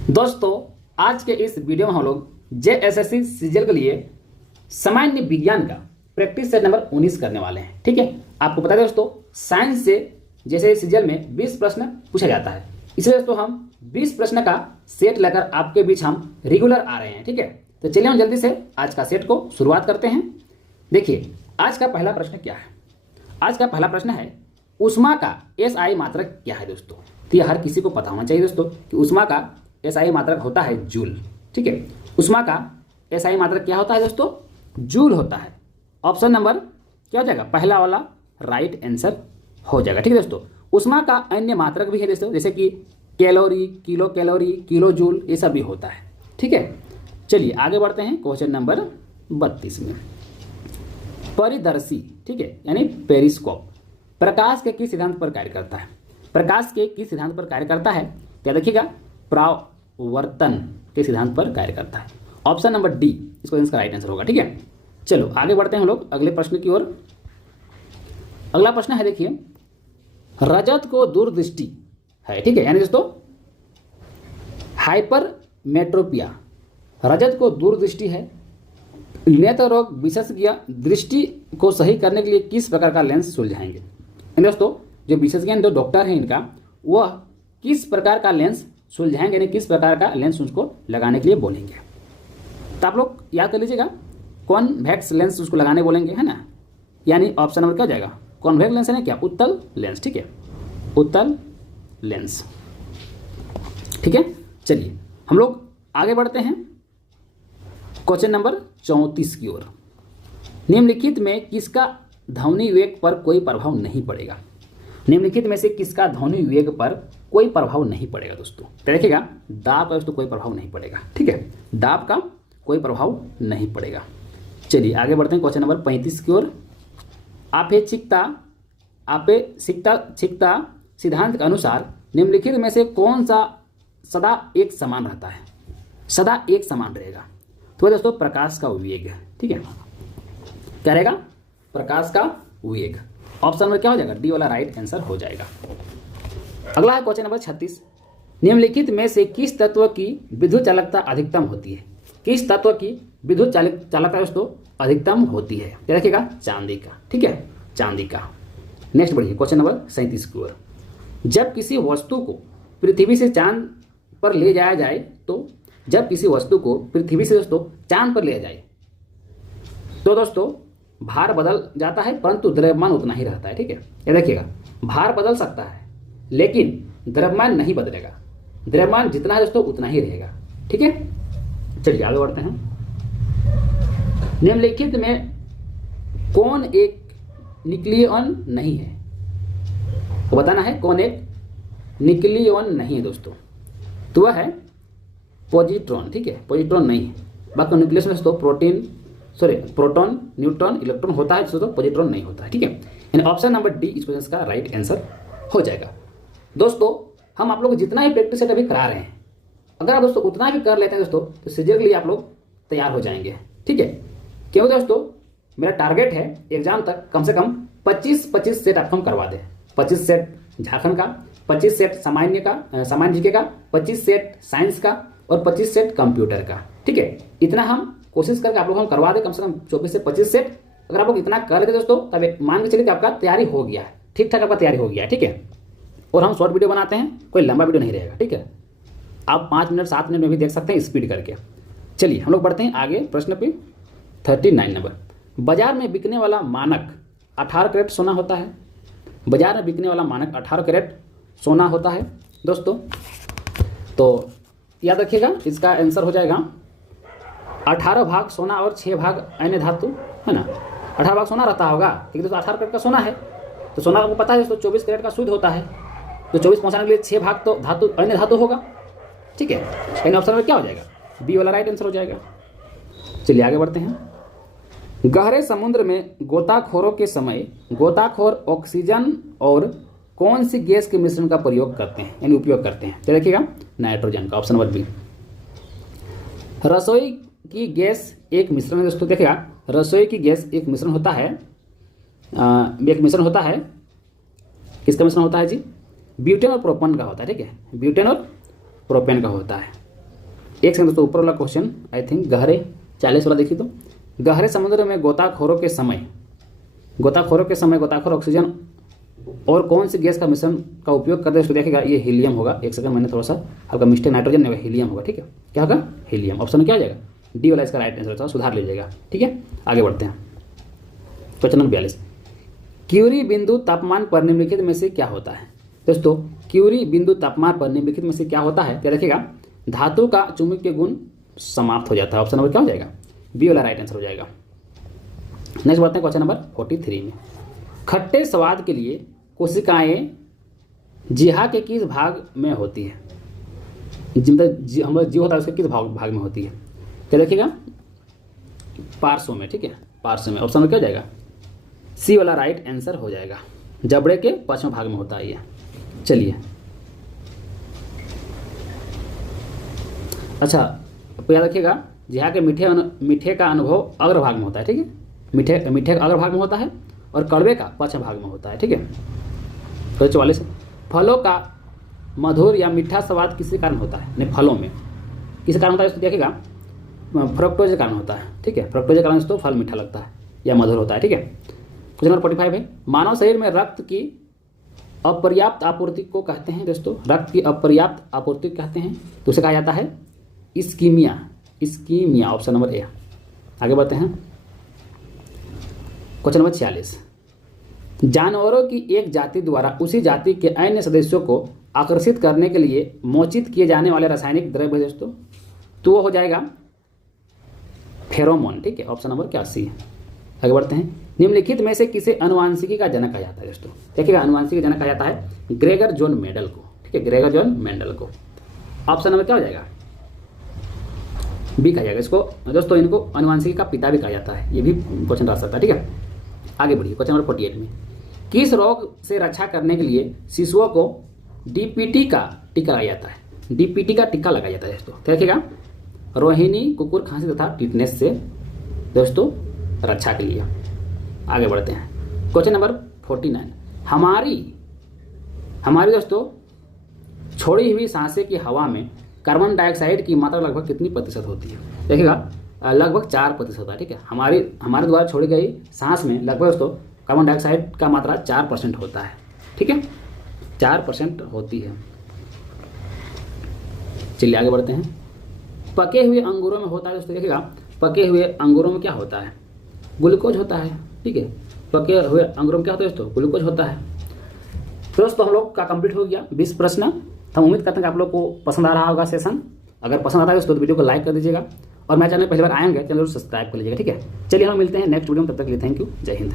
दोस्तों, आज के इस वीडियो में हम लोग जेएसएससी सीजीएल के लिए सामान्य विज्ञान का प्रैक्टिस सेट नंबर 19 करने वाले हैं। ठीक है, आपको पता है दोस्तों, साइंस से जैसे सीजीएल में 20 प्रश्न पूछा जाता है, इसलिए दोस्तों हम 20 प्रश्न का सेट लेकर आपके बीच हम रेगुलर आ रहे हैं। ठीक है, तो चलिए हम जल्दी से आज का सेट को शुरुआत करते हैं। देखिए, आज का पहला प्रश्न क्या है। आज का पहला प्रश्न है, ऊष्मा का एसआई मात्रक क्या है दोस्तों। तो यह हर किसी को पता होना चाहिए दोस्तों कि ऊष्मा का एसआई मात्रक होता है जूल। ठीक है, ऊष्मा का एसआई मात्रक क्या होता है दोस्तों, जूल होता है। ऑप्शन नंबर क्या हो जाएगा, पहला वाला राइट आंसर हो जाएगा। ठीक है दोस्तों, ऊष्मा का अन्य मात्रक भी है दोस्तों, जैसे कि कैलोरी, किलो जूल, ये सब भी होता है। ठीक है, चलिए आगे बढ़ते हैं क्वेश्चन नंबर 32 में। परिदर्शी, ठीक है, यानी पेरिस्कोप प्रकाश के किस सिद्धांत पर कार्य करता है। प्रकाश के किस सिद्धांत पर कार्य करता है, क्या देखिएगा, परावर्तन के सिद्धांत पर कार्य करता है। ऑप्शन नंबर डी इसको इसका राइट आंसर होगा। ठीक है, चलो आगे बढ़ते हैं हम लोग अगले प्रश्न की ओर। अगला प्रश्न है, देखिए, रजत को दूरदृष्टि है। ठीक है, यानी दोस्तों हाइपरमेट्रोपिया, रजत को दूरदृष्टि है। नेत्र रोग विशेषज्ञ दृष्टि को सही करने के लिए किस प्रकार का लेंस सुलझाएंगे। यानी दोस्तों जो विशेषज्ञ जो डॉक्टर हैं इनका, वह किस प्रकार का लेंस सुलझाएंगे, यानी किस प्रकार का लेंस उसको लगाने के लिए बोलेंगे। तो आप लोग याद कर लीजिएगा, कॉन्वेक्स लेंस उसको लगाने बोलेंगे, है ना। यानी ऑप्शन नंबर क्या हो जाएगा, कॉन्वेक्स लेंस है ना, क्या उत्तल लेंस। ठीक है, उत्तल लेंस। ठीक है, चलिए हम लोग आगे बढ़ते हैं क्वेश्चन नंबर 34 की ओर। निम्नलिखित में किसका ध्वनि वेग पर कोई प्रभाव नहीं पड़ेगा। निम्नलिखित में से किसका ध्वनि वेग पर कोई प्रभाव नहीं पड़ेगा दोस्तों। तो देखिएगा, दाब का दोस्तों कोई प्रभाव नहीं पड़ेगा। ठीक है, दाब का कोई प्रभाव नहीं पड़ेगा। चलिए आगे बढ़ते हैं क्वेश्चन नंबर 35 की ओर। आपेक्षिकता सिद्धांत के अनुसार निम्नलिखित में से कौन सा सदा एक समान रहता है। सदा एक समान रहेगा तो दोस्तों प्रकाश का वेग है। ठीक है, क्या रहेगा, प्रकाश का वेग। ऑप्शन नंबर क्या हो जाएगा, डी वाला राइट आंसर हो जाएगा। अगला है क्वेश्चन नंबर 36। निम्नलिखित में से किस तत्व की विद्युत चालकता अधिकतम होती है। किस तत्व की विद्युत चालकता दोस्तों अधिकतम होती है, क्या रखिएगा, चांदी का। ठीक है, चांदी का। नेक्स्ट बढ़िए क्वेश्चन नंबर 37 की ओर। जब किसी वस्तु को पृथ्वी से चांद पर ले जाया जाए तो, जब किसी वस्तु को पृथ्वी से दोस्तों चांद पर ले जाए तो दोस्तों भार बदल जाता है, परंतु द्रव्यमान उतना ही रहता है। ठीक है, ये देखिएगा, भार बदल सकता है लेकिन द्रव्यमान नहीं बदलेगा। द्रव्यमान जितना है दोस्तों उतना ही रहेगा। ठीक है, चलिए आगे बढ़ते हैं। निम्नलिखित में कौन एक न्यूक्लियन नहीं है, तो बताना है कौन एक न्यूक्लियन नहीं है दोस्तों। तो वह है पॉजिट्रॉन। ठीक है, पॉजिट्रॉन नहीं है। बाकी न्यूक्लियस में दोस्तों प्रोटॉन, न्यूट्रॉन, इलेक्ट्रॉन होता है, दोस्तों पॉजिट्रॉन नहीं होता है। ठीक है, यानी ऑप्शन नंबर डी इस क्वेश्चन का राइट आंसर हो जाएगा। दोस्तों हम आप लोग जितना ही प्रैक्टिस सेट अभी करा रहे हैं, अगर आप दोस्तों उतना भी कर लेते हैं दोस्तों, तो सीजीएल के लिए आप लोग तैयार हो जाएंगे। ठीक है, क्योंकि दोस्तों मेरा टारगेट है एग्जाम तक कम से कम 25 सेट आपको हम करवा दें। 25 सेट झारखंड का, 25 सेट सामान्य जीके का, 25 सेट साइंस का और 25 सेट कंप्यूटर का। ठीक है, इतना हम कोशिश करके आप लोग हम करवा दें, कम से कम 24 से 25 सेट। अगर आप लोग इतना कर लेते दोस्तों, तब एक मान के चलिए कि आपका तैयारी हो गया है, ठीक ठाक आपका तैयारी हो गया है। ठीक है, और हम शॉर्ट वीडियो बनाते हैं, कोई लंबा वीडियो नहीं रहेगा। ठीक है, आप 5 मिनट 7 मिनट में भी देख सकते हैं स्पीड करके। चलिए हम लोग बढ़ते हैं आगे प्रश्न पे 39 नंबर। बाजार में बिकने वाला मानक 18 कैरेट सोना होता है। बाजार में बिकने वाला मानक 18 कैरेट सोना होता है दोस्तों। तो याद रखिएगा, इसका आंसर हो जाएगा 18 भाग सोना और 6 भाग अन्य धातु, है ना। 18 भाग सोना रहता होगा, ठीक है दोस्तों, 18 कैरेट का सोना है। तो सोना आपको पता है दोस्तों 24 कैरेट का शुद्ध होता है, तो 24 पहुंचाने के लिए 6 भाग तो धातु, अन्य धातु होगा। ठीक है, इन ऑप्शन में क्या हो जाएगा, बी वाला राइट आंसर हो जाएगा। चलिए आगे बढ़ते हैं। गहरे समुद्र में गोताखोरों के समय गोताखोर ऑक्सीजन और कौन सी गैस के मिश्रण का प्रयोग करते हैं, यानी उपयोग करते हैं, तो देखिएगा नाइट्रोजन का। Option number B. रसोई की गैस एक मिश्रण है दोस्तों। देखिएगा, रसोई की गैस एक मिश्रण होता है, एक मिश्रण होता है, किसका मिश्रण होता है जी, ब्यूटेन और प्रोपेन का होता है। ठीक है, ब्यूटेन और प्रोपेन का होता है। एक सेकंड दोस्तों, ऊपर वाला क्वेश्चन आई थिंक गहरे 40 वाला देखिए तो, गहरे समुद्र में गोताखोर ऑक्सीजन और कौन सी गैस का मिश्रण का उपयोग करते हैं उसको देखिएगा, ये हीलियम होगा। एक सेकंड, मैंने थोड़ा सा हल्का मिस्टेक, नाइट्रोजन नहीं होगा, हीलियम होगा। ठीक है, क्या होगा? हीलियम। ऑप्शन क्या आ जाएगा? डी वाला इसका राइट आंसर होता है, सुधार लीजिएगा। ठीक है, आगे बढ़ते हैं। क्वेश्चन नंबर 42, क्यूरी बिंदु तापमान पर निम्नलिखित में से क्या होता है? दोस्तों, क्यूरी बिंदु तापमान पर निम्नलिखित में से क्या होता है? क्या देखिएगा, धातु का चुंबकीय गुण समाप्त हो जाता है। ऑप्शन नंबर क्या हो जाएगा? बी वाला राइट आंसर हो जाएगा। नेक्स्ट बढ़ते हैं क्वेश्चन नंबर 43 में। खट्टे स्वाद के लिए कोशिकाएं जिहा के किस भाग में होती है? हमारा जीव होता है उसके किस भाग में होती है? क्या देखिएगा, पार्श्व में। ठीक है, पार्श्व में। ऑप्शन में क्या हो जाएगा? सी वाला राइट आंसर हो जाएगा। जबड़े के पश्चिम भाग में होता है ये। चलिए, अच्छा याद रखिएगा, जिहा के मीठे का अनुभव अग्रभाग में होता है। ठीक है, मीठे का अग्रभाग में होता है और कड़वे का पश्चिम भाग में होता है। ठीक है, तो 44, फलों का मधुर या मीठा स्वाद किसी कारण होता है? नहीं, फलों में किसी कारण होता है, इसको देखिएगा, फ्रक्टोज के कारण होता है। ठीक है, फ्रक्टोज के कारण तो फल मीठा लगता है या मधुर होता है। ठीक है, क्वेश्चन नंबर 45 है, मानव शरीर में रक्त की अपर्याप्त आपूर्ति को कहते हैं? दोस्तों, रक्त की अपर्याप्त आपूर्ति कहते हैं तो उसे कहा जाता है इस्कीमिया। Option number A. आगे बढ़ते हैं, क्वेश्चन नंबर 46, जानवरों की एक जाति द्वारा उसी जाति के अन्य सदस्यों को आकर्षित करने के लिए मोचित किए जाने वाले रासायनिक द्रव्य है दोस्तों, तो वो हो जाएगा फेरोमोन। ठीक है, ऑप्शन नंबर क्या? सी। आगे बढ़ते हैं, निम्नलिखित में से किसे अनुवांशिकी का जनक कहा जाता है? दोस्तों देखिएगा, अनुवांशिकी का जनक कहा जाता है ग्रेगर जॉन मेंडल को। ठीक है, ग्रेगर जॉन मेंडल को। ऑप्शन नंबर क्या हो जाएगा? बी कहा जाएगा इसको। दोस्तों, इनको अनुवांशिकी का पिता भी कहा जाता है, ये भी क्वेश्चन आ सकता है। ठीक है, आगे बढ़िए। क्वेश्चन नंबर 48 में, किस रोग से रक्षा करने के लिए शिशुओं को डीपीटी का टीका लगाया जाता है? डीपीटी का टीका लगाया जाता है दोस्तों, देखिएगा, रोहिणी, कुकुर खांसी तथा टिटनेस से दोस्तों रक्षा के लिए। आगे बढ़ते हैं, क्वेश्चन नंबर 49, हमारी दोस्तों छोड़ी हुई सांसें की हवा में कार्बन डाइऑक्साइड की मात्रा लगभग कितनी प्रतिशत होती है? देखिएगा, लगभग 4% होता है। ठीक है, हमारे द्वारा छोड़ी गई सांस में लगभग दोस्तों कार्बन डाइऑक्साइड का मात्रा 4% होता है। ठीक है, 4% होती है। चलिए आगे बढ़ते हैं, पके हुए अंगूरों में होता है दोस्तों, देखिएगा, पके हुए अंगूरों में क्या होता है? ग्लूकोज होता है। ठीक है, पके हुए अंगूरों में क्या होता है दोस्तों? ग्लूकोज होता है। तो दोस्तों हम लोग का कंप्लीट हो गया 20 प्रश्न। हम उम्मीद करते हैं कि आप लोग को पसंद आ रहा होगा सेशन। अगर पसंद आता है दोस्तों तो वीडियो को लाइक कर दीजिएगा, और मेरे चैनल पहली बार आएंगे चैनल जरूर सब्सक्राइब कर लीजिएगा। ठीक है, चलिए हम मिलते हैं नेक्स्ट वीडियो में, तब तक के लिए थैंक यू, जय हिंद।